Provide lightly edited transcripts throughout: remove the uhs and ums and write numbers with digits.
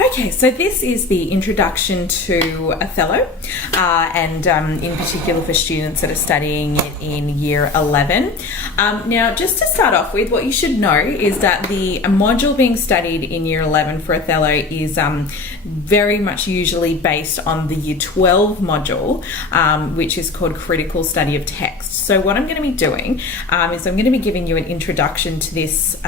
Okay, so this is the introduction to Othello, and in particular for students that are studying it in year 11. Now, just to start off with, what you should know is that the module being studied in year 11 for Othello is very much usually based on the year 12 module, which is called Critical Study of Text. So what I'm going to be doing is I'm going to be giving you an introduction to this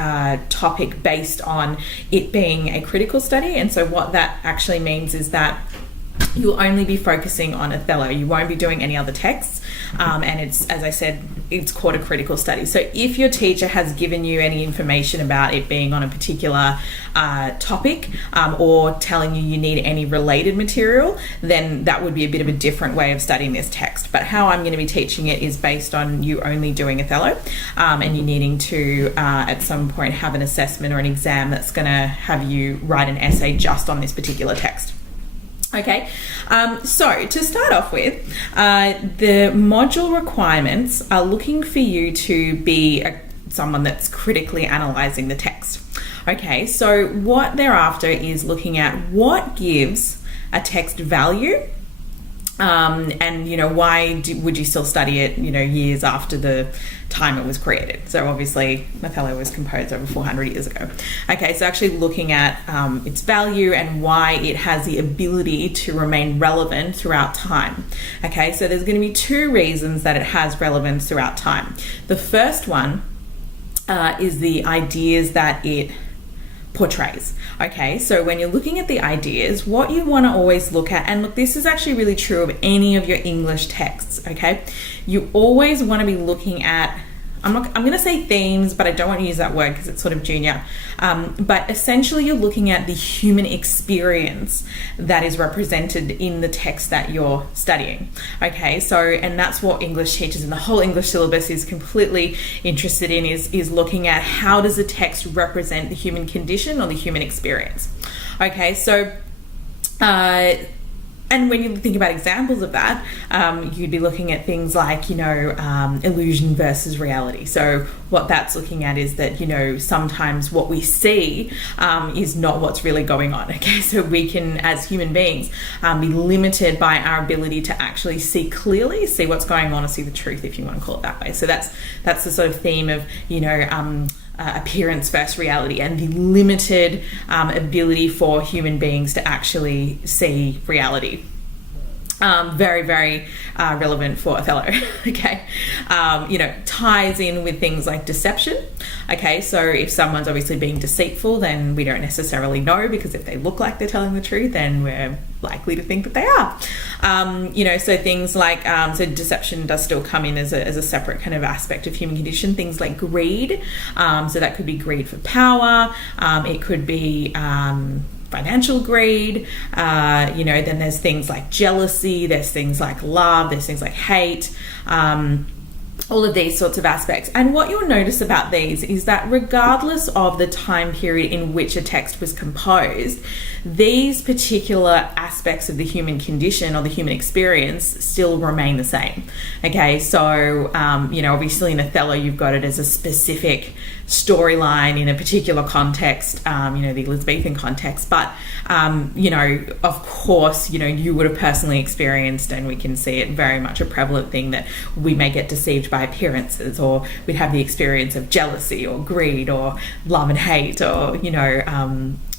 topic based on it being a critical study. And so what that actually means is that you'll only be focusing on Othello. You won't be doing any other texts. And it's, as I said, it's called a critical study. So if your teacher has given you any information about it being on a particular topic, or telling you need any related material, then that would be a bit of a different way of studying this text. But how I'm going to be teaching it is based on you only doing Othello, and you needing to at some point have an assessment or an exam that's going to have you write an essay just on this particular text. Okay, so to start off with, the module requirements are looking for you to be someone that's critically analysing the text. Okay, so what they're after is looking at what gives a text value, and why would you still study it years after the time it was created. So obviously Othello was composed over 400 years ago. Okay, so actually looking at its value and why it has the ability to remain relevant throughout time. Okay, so there's going to be two reasons that it has relevance throughout time. The first one is the ideas that it portrays. Okay, so when you're looking at the ideas, what you want to always look at, and look, this is actually really true of any of your English texts, okay? You always want to be looking at, I'm going to say themes, but I don't want to use that word because it's sort of junior. But essentially you're looking at the human experience that is represented in the text that you're studying. Okay, so, and that's what English teachers and the whole English syllabus is completely interested in, is looking at how does the text represent the human condition or the human experience. Okay, so, and when you think about examples of that, you'd be looking at things like, illusion versus reality. So what that's looking at is that, sometimes what we see is not what's really going on. Okay, so we can, as human beings, be limited by our ability to actually see clearly, see what's going on, or see the truth, if you want to call it that way. So that's the sort of theme of, appearance versus reality, and the limited ability for human beings to actually see reality. Very, very relevant for Othello. Okay, ties in with things like deception. Okay, so if someone's obviously being deceitful, then we don't necessarily know, because if they look like they're telling the truth, then we're likely to think that they are. So things like, so deception does still come in as a separate kind of aspect of human condition. Things like greed, so that could be greed for power, it could be financial greed, then there's things like jealousy, there's things like love, there's things like hate, all of these sorts of aspects. And what you'll notice about these is that regardless of the time period in which a text was composed, these particular aspects of the human condition or the human experience still remain the same. Okay, so, obviously in Othello, you've got it as a specific storyline in a particular context, the Elizabethan context, but, of course, you would have personally experienced, and we can see it very much a prevalent thing, that we may get deceived by appearances, or we'd have the experience of jealousy or greed or love and hate, or,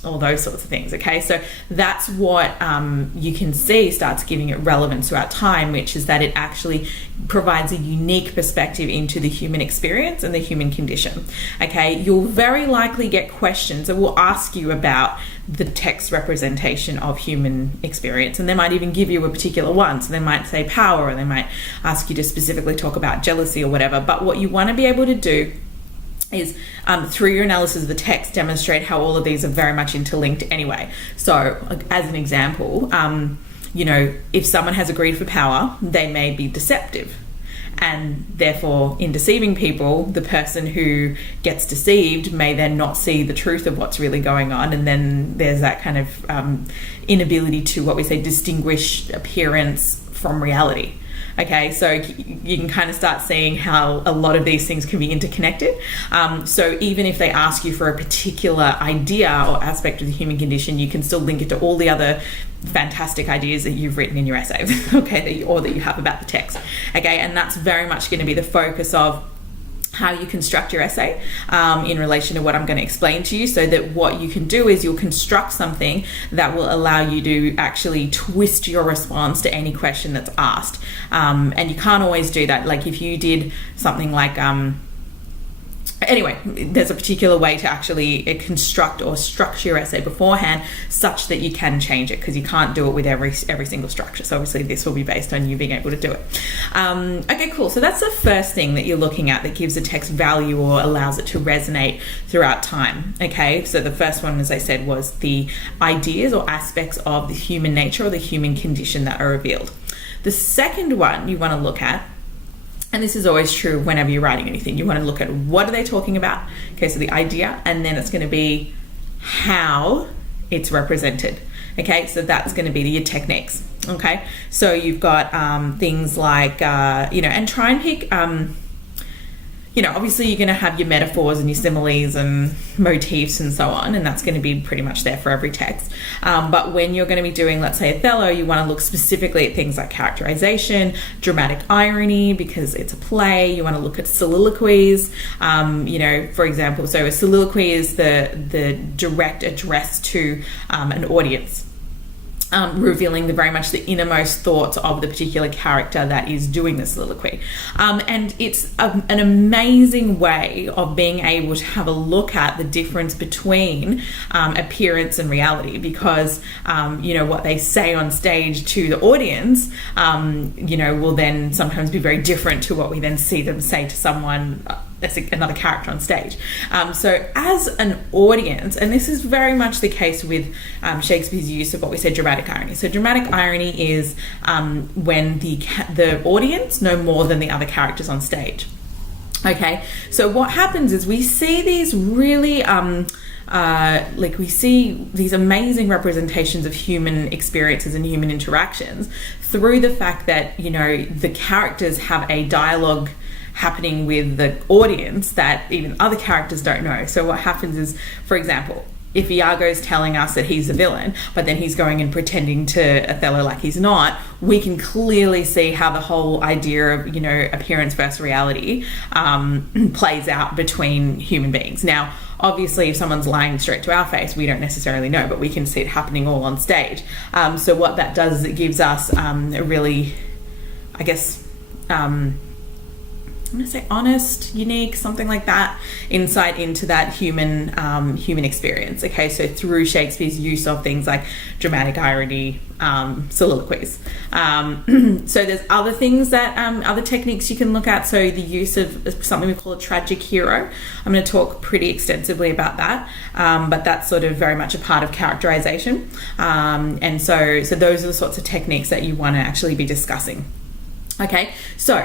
all those sorts of things. Okay, so that's what you can see starts giving it relevance throughout time, which is that it actually provides a unique perspective into the human experience and the human condition. Okay, you'll very likely get questions that will ask you about the text representation of human experience, and they might even give you a particular one. So they might say power, or they might ask you to specifically talk about jealousy or whatever. But what you want to be able to do is, through your analysis of the text, demonstrate how all of these are very much interlinked anyway. So as an example, if someone has a greed for power, they may be deceptive. And therefore, in deceiving people, the person who gets deceived may then not see the truth of what's really going on. And then there's that kind of inability to, what we say, distinguish appearance from reality. Okay, so you can kind of start seeing how a lot of these things can be interconnected. So even if they ask you for a particular idea or aspect of the human condition, you can still link it to all the other fantastic ideas that you've written in your essay, okay, that you have about the text. Okay, and that's very much going to be the focus of how you construct your essay in relation to what I'm going to explain to you, so that what you can do is you'll construct something that will allow you to actually twist your response to any question that's asked. And you can't always do that. Like if you did something like anyway, there's a particular way to actually construct or structure your essay beforehand such that you can change it, because you can't do it with every single structure. So obviously this will be based on you being able to do it. Okay, cool. So that's the first thing that you're looking at that gives a text value or allows it to resonate throughout time. Okay, so the first one, as I said, was the ideas or aspects of the human nature or the human condition that are revealed. The second one you want to look at, and this is always true whenever you're writing anything, you want to look at what are they talking about. Okay, so the idea, and then it's going to be how it's represented. Okay, so that's going to be your techniques. Okay, so you've got things like, and try and pick, obviously you're going to have your metaphors and your similes and motifs and so on, and that's going to be pretty much there for every text. But when you're going to be doing, let's say, Othello, you want to look specifically at things like characterization, dramatic irony, because it's a play. You want to look at soliloquies, for example. So a soliloquy is the direct address to an audience. Revealing very much the innermost thoughts of the particular character that is doing the soliloquy. And it's an amazing way of being able to have a look at the difference between appearance and reality, because, what they say on stage to the audience, will then sometimes be very different to what we then see them say to someone as another character on stage. So as an audience, and this is very much the case with Shakespeare's use of what we said dramatic irony. So dramatic irony is when the audience know more than the other characters on stage. Okay, so what happens is we see these really we see these amazing representations of human experiences and human interactions through the fact that, the characters have a dialogue happening with the audience that even other characters don't know. So what happens is, for example, if Iago's telling us that he's a villain, but then he's going and pretending to Othello like he's not, we can clearly see how the whole idea of, appearance versus reality plays out between human beings. Now, obviously, if someone's lying straight to our face, we don't necessarily know, but we can see it happening all on stage. So what that does is it gives us a really, I'm going to say honest, unique, something like that, insight into that human experience. Okay, so through Shakespeare's use of things like dramatic irony, soliloquies. So there's other things that, other techniques you can look at. So the use of something we call a tragic hero. I'm going to talk pretty extensively about that, but that's sort of very much a part of characterization. And so those are the sorts of techniques that you want to actually be discussing. Okay, so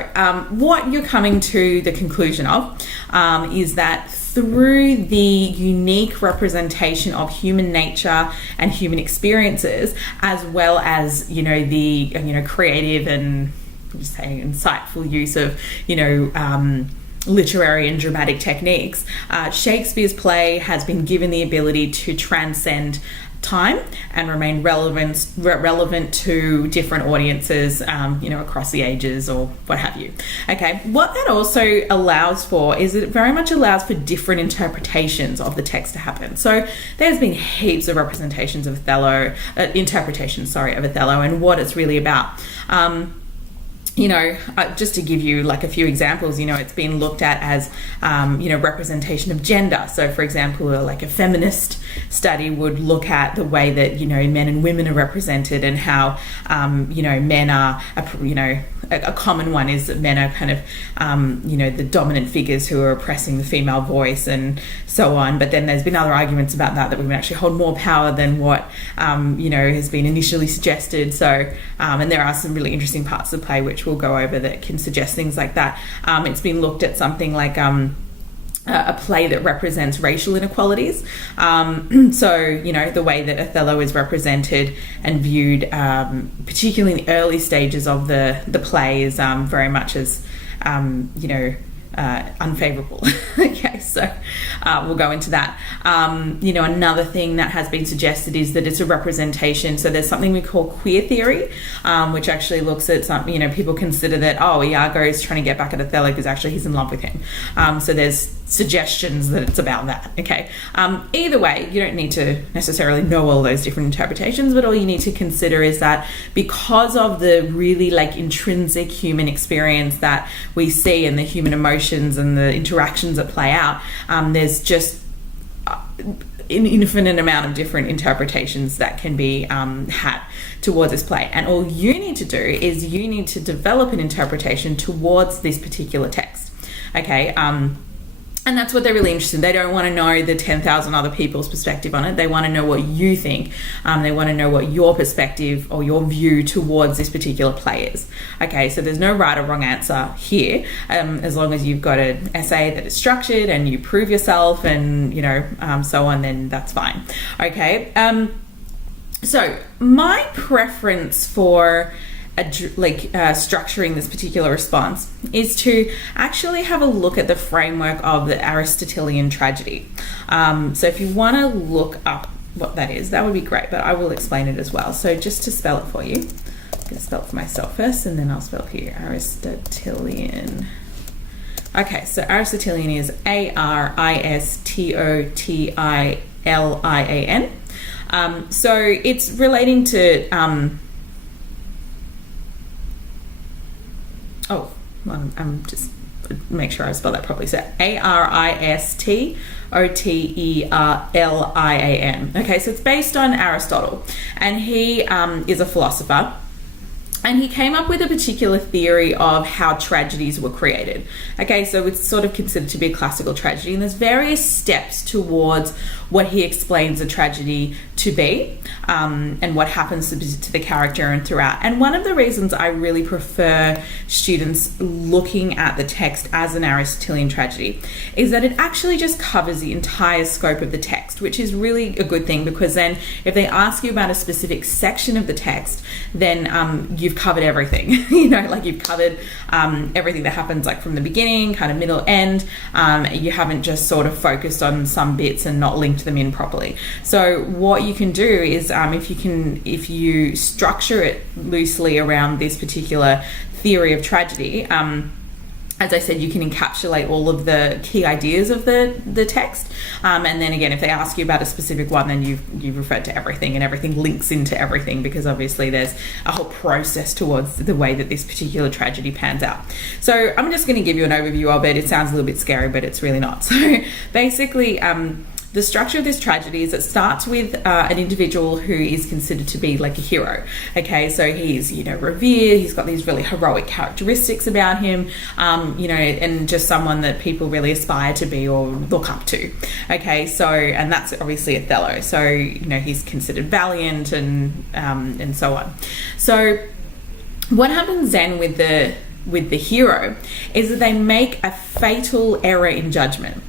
what you're coming to the conclusion of is that through the unique representation of human nature and human experiences, as well as, the, creative and insightful use of, literary and dramatic techniques, Shakespeare's play has been given the ability to transcend time and remain relevant to different audiences, across the ages or what have you. Okay, what that also allows for is it very much allows for different interpretations of the text to happen. So there's been heaps of representations of Othello, interpretations of Othello and what it's really about. Just to give you like a few examples, it's been looked at as, representation of gender. So for example, like a feminist study would look at the way that, men and women are represented and how, men are, a common one is that men are kind of, the dominant figures who are oppressing the female voice and so on. But then there's been other arguments about that women actually hold more power than what, has been initially suggested. So, and there are some really interesting parts of the play which we'll go over that can suggest things like that. It's been looked at something like, a play that represents racial inequalities. So, you know, the way that Othello is represented and viewed, particularly in the early stages of the play, is very much as, you know, unfavorable. Okay, so we'll go into that. You know, another thing that has been suggested is that it's a representation. So there's something we call queer theory, which actually looks at some, you know, people consider that, oh, Iago is trying to get back at Othello because actually he's in love with him. So there's suggestions that it's about that. Okay. Either way, you don't need to necessarily know all those different interpretations, but all you need to consider is that because of the really like intrinsic human experience that we see and the human emotions and the interactions that play out, there's just an infinite amount of different interpretations that can be had towards this play. And all you need to do is you need to develop an interpretation towards this particular text. Okay. And that's what they're really interested in. They don't want to know the 10,000 other people's perspective on it. They want to know what you think. They want to know what your perspective or your view towards this particular play is. Okay, so there's no right or wrong answer here. As long as you've got an essay that is structured and you prove yourself and, you know, so on, then that's fine. Okay, so my preference for structuring this particular response is to actually have a look at the framework of the Aristotelian tragedy. So if you want to look up what that is, that would be great, but I will explain it as well. So just to spell it for you, I'm going to spell it for myself first and then I'll spell it here. Aristotelian. Okay, so Aristotelian is Aristotilian. So it's relating to I'm just make sure I spell that properly. So Aristotelian. Okay, so it's based on Aristotle, and he is a philosopher. And he came up with a particular theory of how tragedies were created. Okay, so it's sort of considered to be a classical tragedy, and there's various steps towards what he explains a tragedy to be, and what happens to the character and throughout. And one of the reasons I really prefer students looking at the text as an Aristotelian tragedy is that it actually just covers the entire scope of the text, which is really a good thing, because then if they ask you about a specific section of the text, then you've covered everything. You know, like you've covered everything that happens, like from the beginning, kind of middle, end. You haven't just sort of focused on some bits and not linked them in properly. So what you can do is if you structure it loosely around this particular theory of tragedy, as I said, you can encapsulate all of the key ideas of the text, and then again, if they ask you about a specific one, then you've referred to everything, and everything links into everything, because obviously there's a whole process towards the way that this particular tragedy pans out. So I'm just going to give you an overview of it. It sounds a little bit scary, but it's really not. So basically, the structure of this tragedy is it starts with an individual who is considered to be like a hero. Okay, so he's, you know, revered, he's got these really heroic characteristics about him, you know, and just someone that people really aspire to be or look up to. Okay, so, and that's obviously Othello. So, you know, he's considered valiant and so on. So what happens then with the hero is that they make a fatal error in judgment.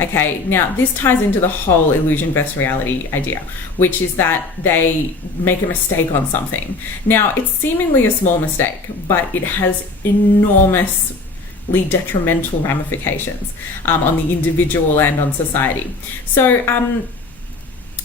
Okay, now this ties into the whole illusion versus reality idea, which is that they make a mistake on something. Now, it's seemingly a small mistake, but it has enormously detrimental ramifications on the individual and on society. So,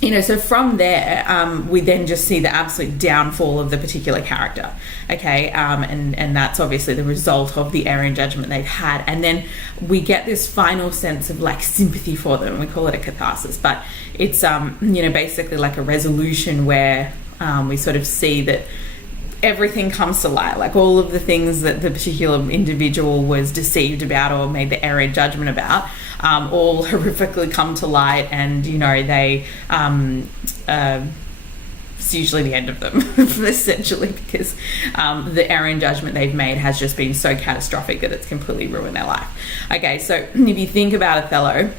you know, so from there, we then just see the absolute downfall of the particular character, okay? And that's obviously the result of the error in judgment they've had. And then we get this final sense of like sympathy for them. We call it a catharsis, but it's, you know, basically like a resolution where we sort of see that everything comes to light, like all of the things that the particular individual was deceived about or made the error in judgment about, all horrifically come to light, and you know they it's usually the end of them essentially, because the error in judgment they've made has just been so catastrophic that it's completely ruined their life. Okay, so if you think about Othello,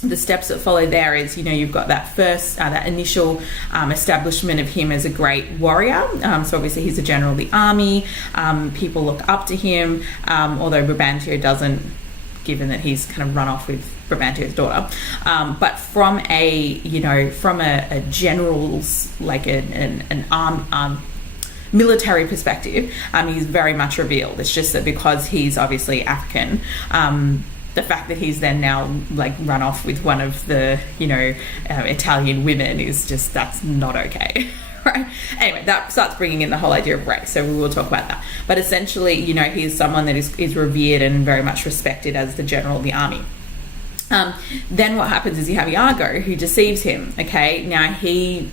the steps that follow there is, you know, you've got that first, that initial establishment of him as a great warrior. So obviously he's a general of the army. People look up to him, although Brabantio doesn't, given that he's kind of run off with Brabantio's daughter, but from a general's, like an military perspective, he's very much revealed. It's just that because he's obviously African, the fact that he's then now like run off with one of the Italian women is just, that's not okay. Right. Anyway, that starts bringing in the whole idea of race, so we will talk about that. But essentially, he's someone that is revered and very much respected as the general of the army. Then what happens is you have Iago, who deceives him. Okay, now he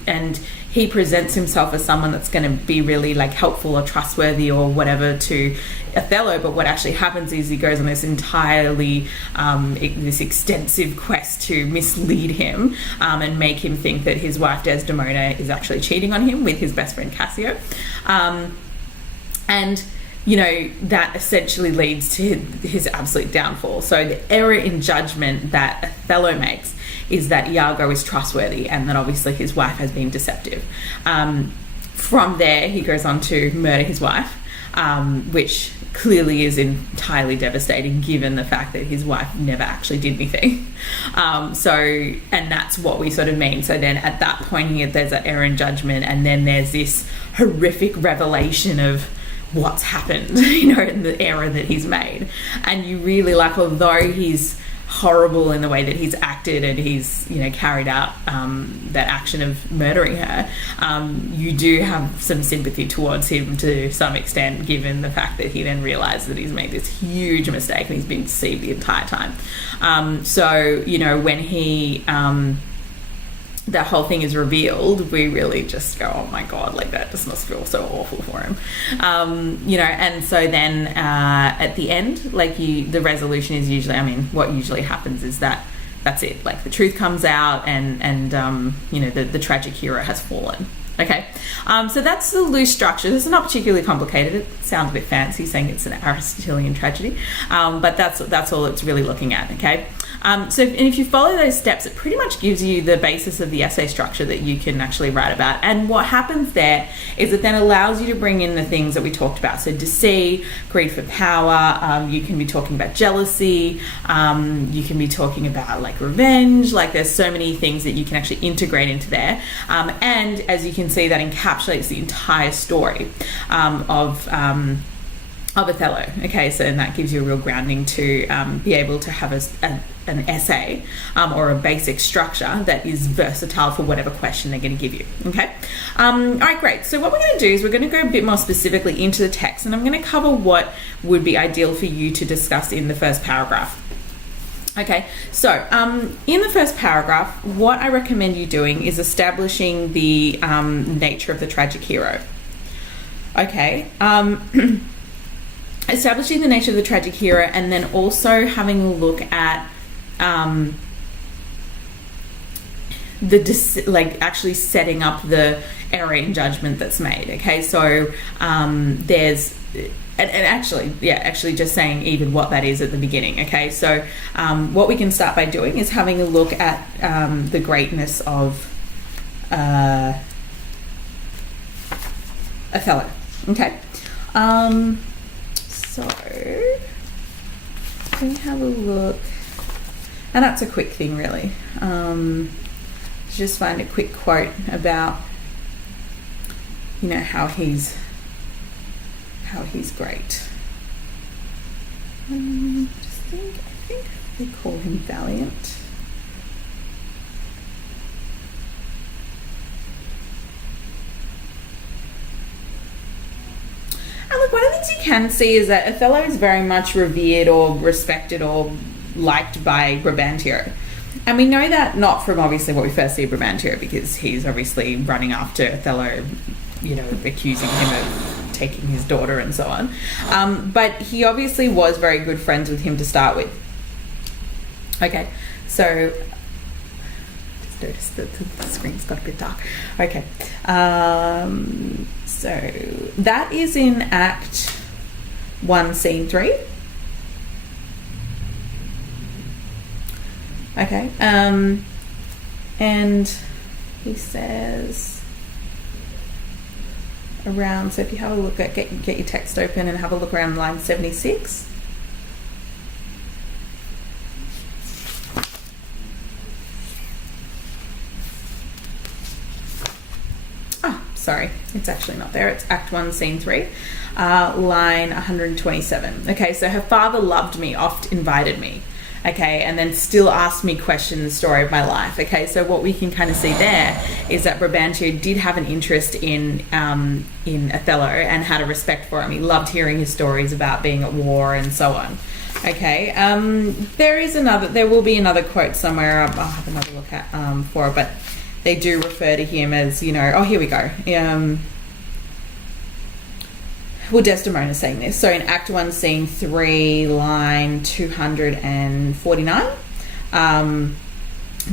presents himself as someone that's going to be really like helpful or trustworthy or whatever to Othello, but what actually happens is he goes on this entirely this extensive quest to mislead him and make him think that his wife Desdemona is actually cheating on him with his best friend Cassio, and that essentially leads to his absolute downfall. So the error in judgment that Othello makes is that Iago is trustworthy and that obviously his wife has been deceptive. From there, he goes on to murder his wife, which clearly is entirely devastating given the fact that his wife never actually did anything. And that's what we sort of mean. So then at that point here, there's an error in judgment, and then there's this horrific revelation of what's happened, in the error that he's made. And you really like, although he's horrible in the way that he's acted and he's carried out that action of murdering her, you do have some sympathy towards him to some extent, given the fact that he then realized that he's made this huge mistake and he's been deceived the entire time. When he that whole thing is revealed, we really just go, oh my god, like that just must feel so awful for him. And so then at the end, like the resolution is usually, what usually happens is that's it, like the truth comes out and the tragic hero has fallen. Okay, so that's the loose structure. This is not particularly complicated. It sounds a bit fancy saying it's an Aristotelian tragedy, but that's all it's really looking at. Okay. If you follow those steps, it pretty much gives you the basis of the essay structure that you can actually write about. And what happens there is it then allows you to bring in the things that we talked about. So deceit, greed for power, you can be talking about jealousy, you can be talking about like revenge, like there's so many things that you can actually integrate into there. And as you can see, that encapsulates the entire story of Othello. Okay, so and that gives you a real grounding to be able to have an essay or a basic structure that is versatile for whatever question they're going to give you. Okay, all right, great. So what we're going to do is we're going to go a bit more specifically into the text, and I'm going to cover what would be ideal for you to discuss in the first paragraph. Okay, so in the first paragraph, what I recommend you doing is establishing the nature of the tragic hero. Okay. Establishing the nature of the tragic hero, and then also having a look at actually setting up the error in judgment that's made. Okay, so there's actually just saying even what that is at the beginning. Okay, so what we can start by doing is having a look at the greatness of Othello. Okay. So, let me have a look. And that's a quick thing, really. Just find a quick quote about, how he's great. I think they call him Valiant. And look, one of the things you can see is that Othello is very much revered or respected or liked by Brabantio. And we know that not from obviously what we first see of Brabantio, because he's obviously running after Othello, accusing him of taking his daughter and so on. But he obviously was very good friends with him to start with. Okay, so just notice the screen's got a bit dark. Okay, so that is in Act 1, Scene 3. Okay, and he says around, so if you have a look at, get your text open and have a look around line 76. sorry, it's actually not there. It's Act 1, Scene 3, line 127. Okay, so her father loved me, oft invited me. Okay, and then still asked me questions, the story of my life. Okay, so what we can kind of see there is that Brabantio did have an interest in Othello and had a respect for him. He loved hearing his stories about being at war and so on. Okay, there will be another quote somewhere. I'll have another look at for it, but they do refer to him as, you know, oh, here we go. Well, Desdemona is saying this. So in Act 1, Scene 3, line 249,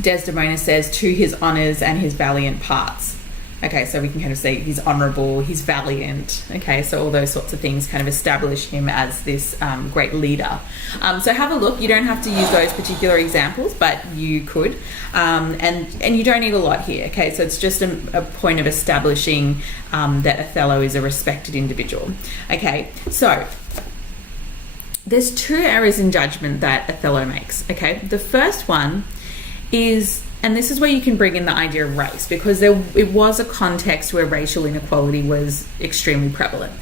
Desdemona says, to his honours and his valiant parts. Okay, so we can kind of say he's honourable, he's valiant. Okay, so all those sorts of things kind of establish him as this great leader. So have a look. You don't have to use those particular examples, but you could. And you don't need a lot here. Okay, so it's just a point of establishing that Othello is a respected individual. Okay, so there's two errors in judgment that Othello makes. Okay, the first one is, and this is where you can bring in the idea of race, because it was a context where racial inequality was extremely prevalent.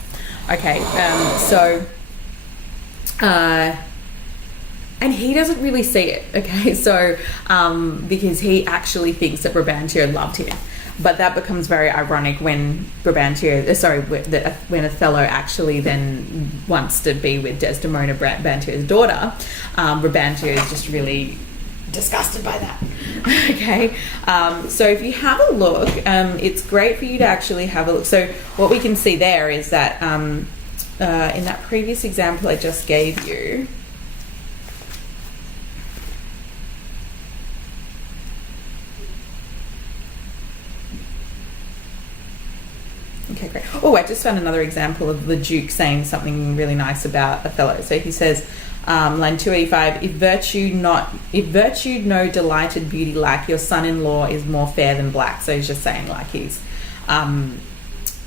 Okay, and he doesn't really see it. Okay, so because he actually thinks that Brabantio loved him, but that becomes very ironic when when Othello actually then wants to be with Desdemona, Brabantio's daughter. Brabantio is just really disgusted by that. Okay, so if you have a look, it's great for you to actually have a look. So what we can see there is that in that previous example I just gave you, okay, great. Oh, I just found another example of the Duke saying something really nice about Othello. So he says, line 285, if virtue no delighted beauty lack, your son-in-law is more fair than black. So he's just saying like he's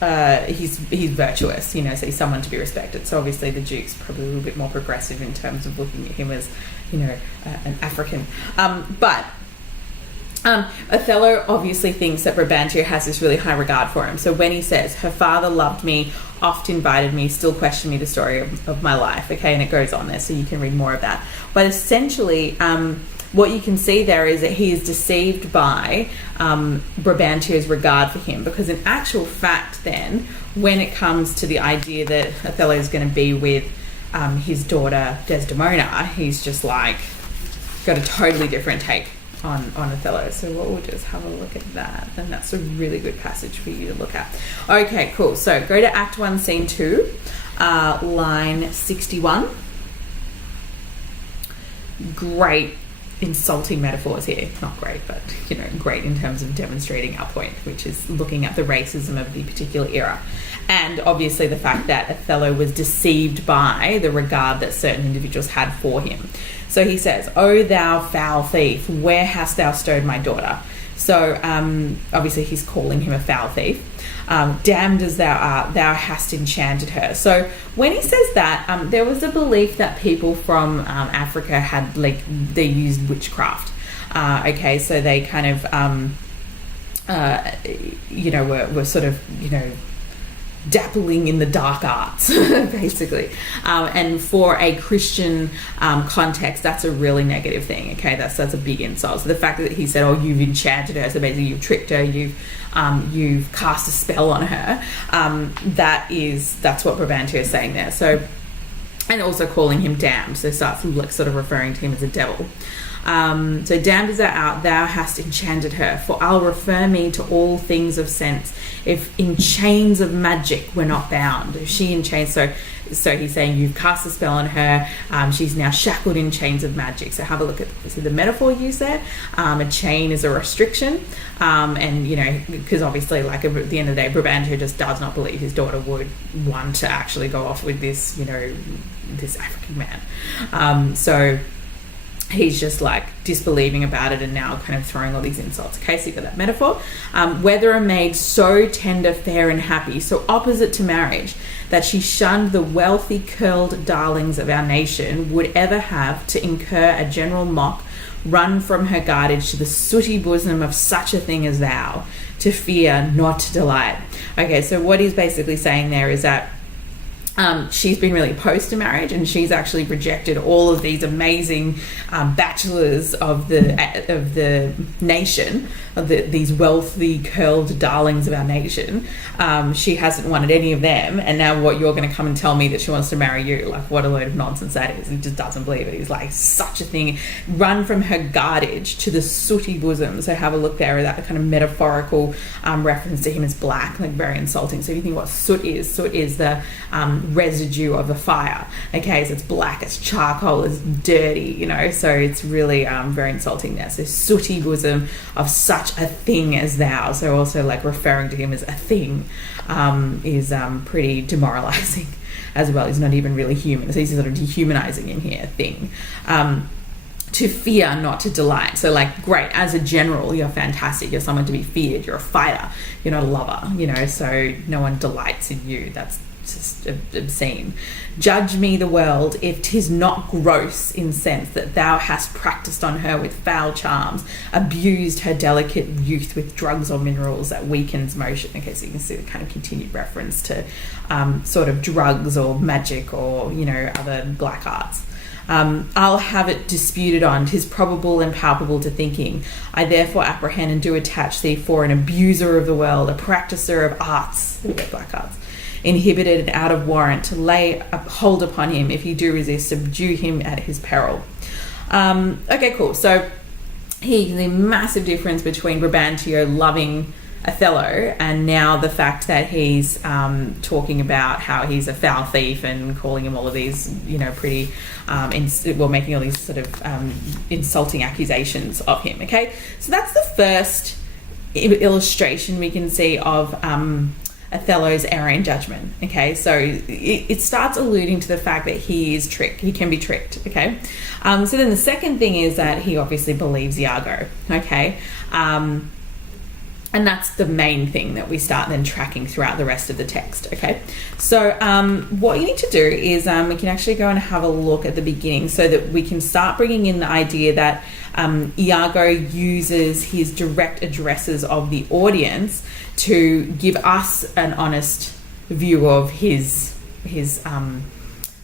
virtuous, you know, so he's someone to be respected. So obviously the Duke's probably a little bit more progressive in terms of looking at him as, you know, an African. But Othello obviously thinks that Brabantio has this really high regard for him. So when he says, her father loved me, oft invited me, still questioned me the story of my life, okay, and it goes on there, so you can read more of that. But essentially, what you can see there is that he is deceived by Brabantio's regard for him, because in actual fact then, when it comes to the idea that Othello is going to be with his daughter Desdemona, he's just like got a totally different take on Othello. So what we'll just have a look at that, and that's a really good passage for you to look at. Okay, cool. So go to Act 1, Scene 2, line 61. Great insulting metaphors here. Not great, but, you know, great in terms of demonstrating our point, which is looking at the racism of the particular era. And obviously the fact that Othello was deceived by the regard that certain individuals had for him. So he says, "O thou foul thief, where hast thou stowed my daughter?" So obviously he's calling him a foul thief. "Damned as thou art, thou hast enchanted her." So when he says that, there was a belief that people from Africa had, like, they used witchcraft. Okay, so they kind of, were sort of, dabbling in the dark arts, basically. And for a Christian context, that's a really negative thing. Okay, that's a big insult. So the fact that he said, "Oh, you've enchanted her," so basically you've tricked her, you've cast a spell on her. That's what Brabantio is saying there. So, and also calling him damned. So starts like sort of referring to him as a devil. So damned as thou art, thou hast enchanted her, for I'll refer me to all things of sense, if in chains of magic were not bound. If she in chains, so he's saying you've cast a spell on her, she's now shackled in chains of magic. So have a look at the metaphor used there. A chain is a restriction, and because obviously, like, at the end of the day, Brabantio just does not believe his daughter would want to actually go off with this, this African man. So he's just like disbelieving about it and now kind of throwing all these insults. Okay, so you've got that metaphor. Whether a maid so tender, fair and happy, so opposite to marriage, that she shunned the wealthy curled darlings of our nation, would ever have to incur a general mock, run from her guardage to the sooty bosom of such a thing as thou, to fear, not to delight. Okay, so what he's basically saying there is that she's been really opposed to marriage, and she's actually rejected all of these amazing bachelors of the nation, of these wealthy curled darlings of our nation. She hasn't wanted any of them, and now what, you're going to come and tell me that she wants to marry you? Like, what a load of nonsense that is. He just doesn't believe it. He's like, such a thing. Run from her guardage to the sooty bosom. So have a look there at that kind of metaphorical reference to him as black, like very insulting. So if you think what soot is the residue of a fire. Okay, so it's black, it's charcoal, it's dirty, you know, so it's really very insulting there. So sooty bosom of such a thing as thou. So also like referring to him as a thing is pretty demoralizing as well. He's not even really human, so he's sort of dehumanizing him here, thing. To fear, not to delight. So like, great, as a general, you're fantastic, you're someone to be feared, you're a fighter, you're not a lover, you know, so no one delights in you. That's just obscene. Judge me the world if 'tis not gross in sense that thou hast practiced on her with foul charms, abused her delicate youth with drugs or minerals that weakens motion. Okay, so you can see the kind of continued reference to sort of drugs or magic or, you know, other black arts. I'll have it disputed on, 'tis probable and palpable to thinking. I therefore apprehend and do attach thee for an abuser of the world, a practicer of arts, black arts, inhibited and out of warrant, to lay a hold upon him. If you do resist, subdue him at his peril. Okay, cool. So here's the massive difference between Brabantio loving Othello and now the fact that he's talking about how he's a foul thief and calling him all of these, you know, pretty, making all these sort of insulting accusations of him. Okay, so that's the first illustration we can see of Othello's error in judgment. Okay, so it starts alluding to the fact that he can be tricked. Okay, so then the second thing is that he obviously believes Iago. Okay, and that's the main thing that we start then tracking throughout the rest of the text. Okay, so what you need to do is we can actually go and have a look at the beginning so that we can start bringing in the idea that Iago uses his direct addresses of the audience to give us an honest view of his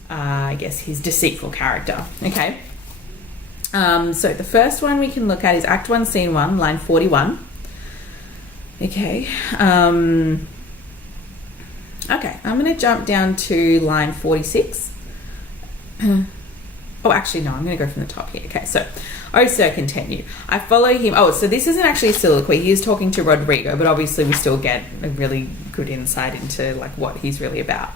I guess his deceitful character. Okay, so the first one we can look at is Act 1, Scene 1, line 41. Okay, okay, I'm going to jump down to line 46. Oh, actually, no, I'm going to go from the top here. Okay, so, oh, sir, continue. I follow him. Oh, so this isn't actually a soliloquy. He is talking to Rodrigo, but obviously we still get a really good insight into, like, what he's really about.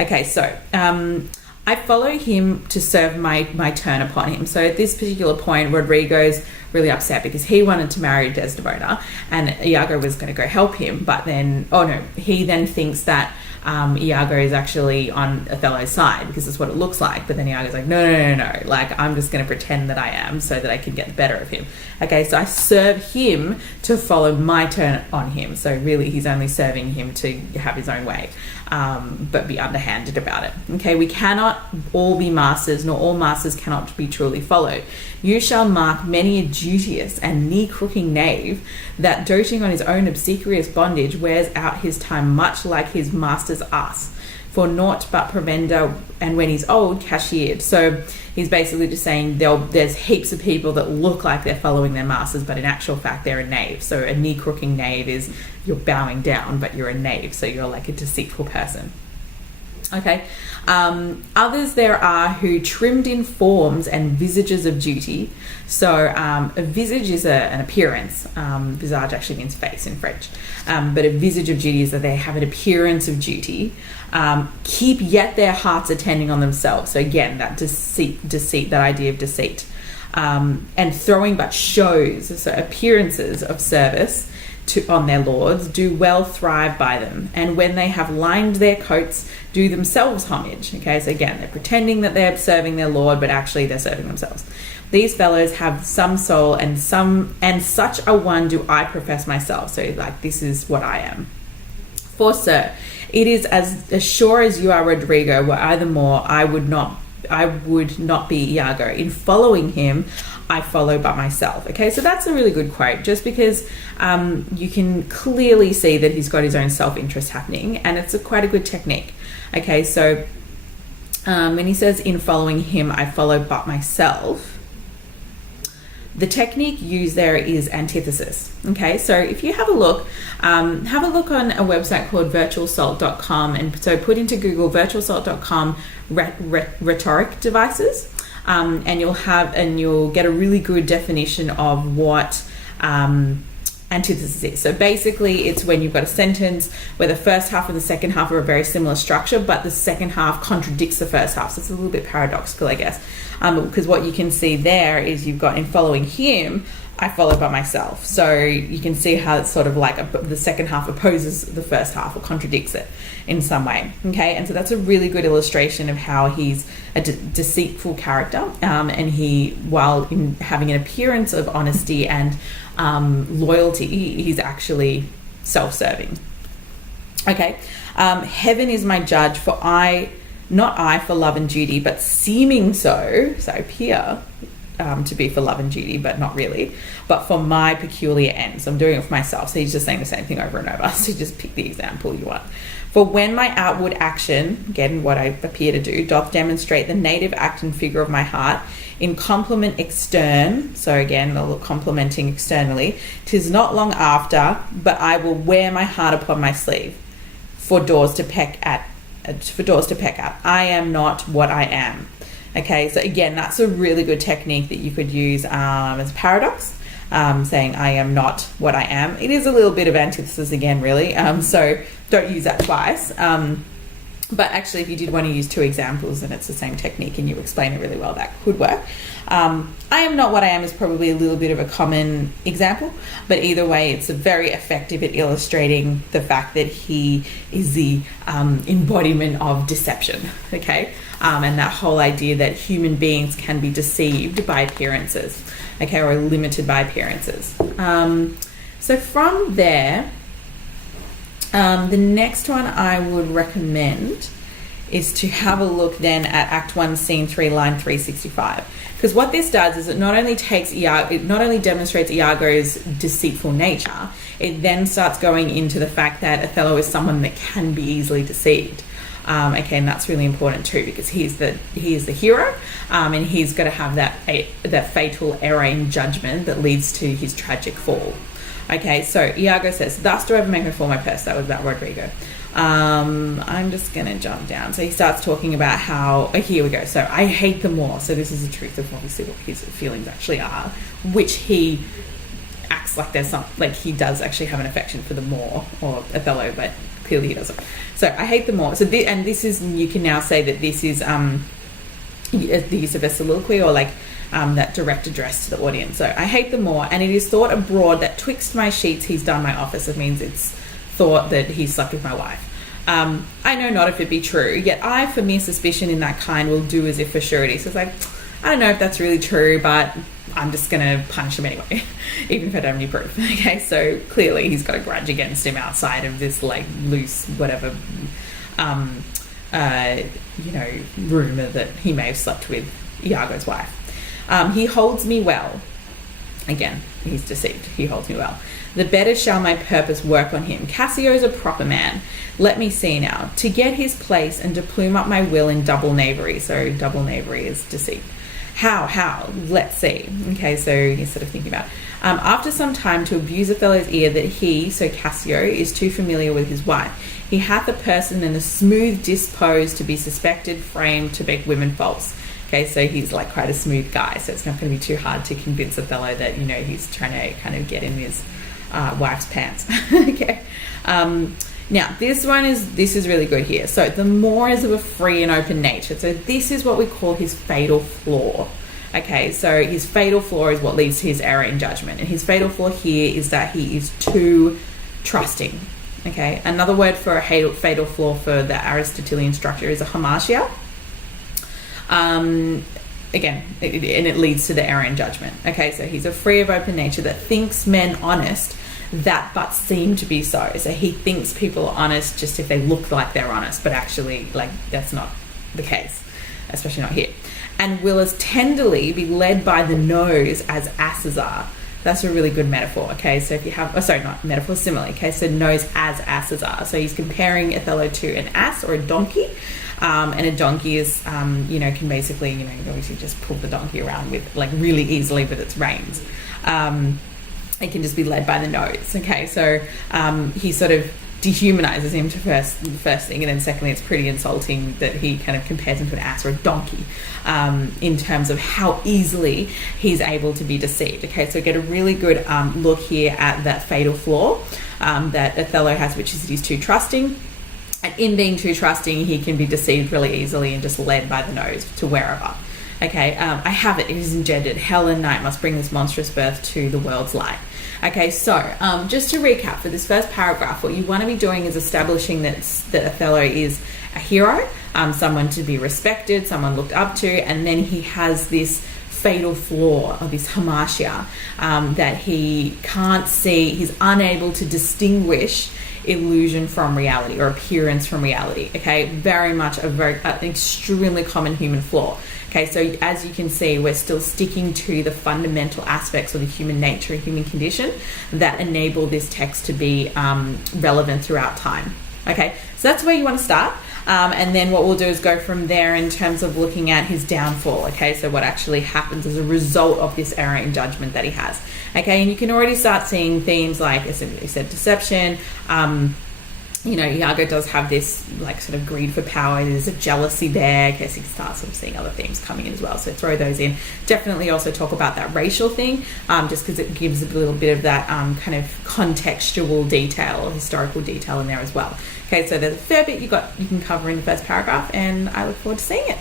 Okay, so, I follow him to serve my turn upon him. So at this particular point, Rodrigo's really upset because he wanted to marry Desdemona and Iago was going to go help him. But then, he then thinks that Iago is actually on Othello's side because that's what it looks like. But then Iago's like, no. Like, I'm just going to pretend that I am so that I can get the better of him. Okay, so I serve him to follow my turn on him. So really, he's only serving him to have his own way. But be underhanded about it. Okay, we cannot all be masters, nor all masters cannot be truly followed. You shall mark many a duteous and knee-crooking knave that, doting on his own obsequious bondage, wears out his time much like his master's ass, for naught but provender, and when he's old, cashiered. So he's basically just saying there's heaps of people that look like they're following their masters, but in actual fact they're a knave. So a knee-crooking knave is you're bowing down, but you're a knave, so you're like a deceitful person. Okay, others there are who trimmed in forms and visages of duty. So a visage is an appearance. Visage actually means face in French, but a visage of duty is that they have an appearance of duty. Keep yet their hearts attending on themselves. So again, that deceit, that idea of deceit, and throwing but shows, so appearances of service on their lords, do well thrive by them, and when they have lined their coats, do themselves homage. Okay, so again, they're pretending that they're serving their lord, but actually they're serving themselves. These fellows have some soul, and such a one do I profess myself. So like, this is what I am. For sir, it is as sure as you are Rodrigo were either more, I would not would not be Iago. In following him, I follow but myself. Okay, so that's a really good quote, just because you can clearly see that he's got his own self-interest happening, and it's quite a good technique. Okay, so when he says, in following him, I follow but myself, the technique used there is antithesis. Okay, so if you have a look on a website called virtualsalt.com, and so put into Google virtualsalt.com rhetoric devices, and you'll get a really good definition of what antithesis is. So basically, it's when you've got a sentence where the first half and the second half are a very similar structure, but the second half contradicts the first half. So it's a little bit paradoxical, I guess, because what you can see there is you've got, in following him, I follow by myself. So you can see how it's sort of like the second half opposes the first half or contradicts it in some way. Okay, and so that's a really good illustration of how he's a deceitful character, and he, while in having an appearance of honesty and loyalty, he's actually self-serving. Okay, heaven is my judge, for not I for love and duty, but seeming so appear to be for love and duty, but not really, but for my peculiar ends. I'm doing it for myself. So he's just saying the same thing over and over. So you just pick the example you want. For when my outward action, again, what I appear to do, doth demonstrate the native act and figure of my heart, in compliment extern, so again, a little complimenting externally, 'tis not long after, but I will wear my heart upon my sleeve, for doors to peck at. I am not what I am. Okay, so again, that's a really good technique that you could use as a paradox, saying I am not what I am. It is a little bit of antithesis again, really, so don't use that twice. But actually, if you did want to use two examples and it's the same technique and you explain it really well, that could work. I am not what I am is probably a little bit of a common example, but either way, it's very effective at illustrating the fact that he is the embodiment of deception, okay? And that whole idea that human beings can be deceived by appearances, okay, or limited by appearances. So from there, the next one I would recommend is to have a look then at Act 1, Scene 3, line 365. Because what this does is it not only demonstrates Iago's deceitful nature, it then starts going into the fact that Othello is someone that can be easily deceived. Okay, and that's really important too, because he is the hero, and he's got to have that fatal error in judgment that leads to his tragic fall. Okay, so Iago says, thus do I ever make me fall my purse. That was about Rodrigo. I'm just going to jump down. So he starts talking about how, here we go. So I hate the Moor. So this is the truth of obviously what his feelings actually are, which he acts like there's like he does actually have an affection for the Moor or Othello, but clearly he doesn't. So I hate the Moor. So this is, you can now say that this is the use of a soliloquy or like that direct address to the audience. So I hate the Moor, and it is thought abroad that twixt my sheets he's done my office. It means it's thought that he slept with my wife. I know not if it be true, yet I, for mere suspicion in that kind, will do as if for surety. So it's like, I don't know if that's really true, but I'm just going to punish him anyway, even if I don't have any proof. Okay, so clearly he's got a grudge against him outside of this like loose whatever, rumor that he may have slept with Iago's wife. He holds me well. Again, he's deceived. He holds me well. The better shall my purpose work on him. Cassio's a proper man. Let me see now. To get his place and to plume up my will in double knavery. So double knavery is deceit. How? Let's see. Okay, so you're sort of thinking about after some time to abuse Othello's ear that he, so Cassio, is too familiar with his wife. He hath a person and a smooth disposed to be suspected, framed to make women false. Okay, so he's like quite a smooth guy, so it's not going to be too hard to convince Othello that, he's trying to kind of get in his wife's pants. Okay. Now, this is really good here. So the Moor is of a free and open nature. So this is what we call his fatal flaw. Okay, so his fatal flaw is what leads to his error in judgment. And his fatal flaw here is that he is too trusting. Okay, another word for a fatal flaw for the Aristotelian structure is a hamartia. Again, it leads to the error in judgment. Okay, so he's a free of open nature that thinks men honest that but seem to be so. So he thinks people are honest just if they look like they're honest, but actually, like, that's not the case. especially not here. And will as tenderly be led by the nose as asses are. That's a really good metaphor, okay? So if you have, not metaphor, simile, okay? So nose as asses are. So he's comparing Othello to an ass or a donkey. And a donkey is, can basically, obviously just pull the donkey around with, like, really easily with its reins. It can just be led by the nose, okay? So he sort of dehumanizes him to first thing, and then secondly, it's pretty insulting that he kind of compares him to an ass or a donkey in terms of how easily he's able to be deceived. Okay, so get a really good look here at that fatal flaw that Othello has, which is that he's too trusting. And in being too trusting, he can be deceived really easily and just led by the nose to wherever. Okay, I have it is engendered. Hell and night must bring this monstrous birth to the world's light. Okay, so just to recap for this first paragraph, what you want to be doing is establishing that Othello is a hero, someone to be respected, someone looked up to, and then he has this fatal flaw of this hamartia that he can't see, he's unable to distinguish illusion from reality or appearance from reality. Okay, very much an extremely common human flaw. Okay, so as you can see, we're still sticking to the fundamental aspects of the human nature and human condition that enable this text to be relevant throughout time. Okay, so that's where you want to start. And then what we'll do is go from there in terms of looking at his downfall. Okay, so what actually happens as a result of this error in judgment that he has. Okay, and you can already start seeing themes like, as I said, deception. Iago does have this like sort of greed for power. There's a jealousy there. Okay, so you can start sort of seeing other themes coming in as well. So throw those in. Definitely also talk about that racial thing, just because it gives a little bit of that kind of contextual detail, historical detail in there as well. Okay, so there's a fair bit you can cover in the first paragraph, and I look forward to seeing it.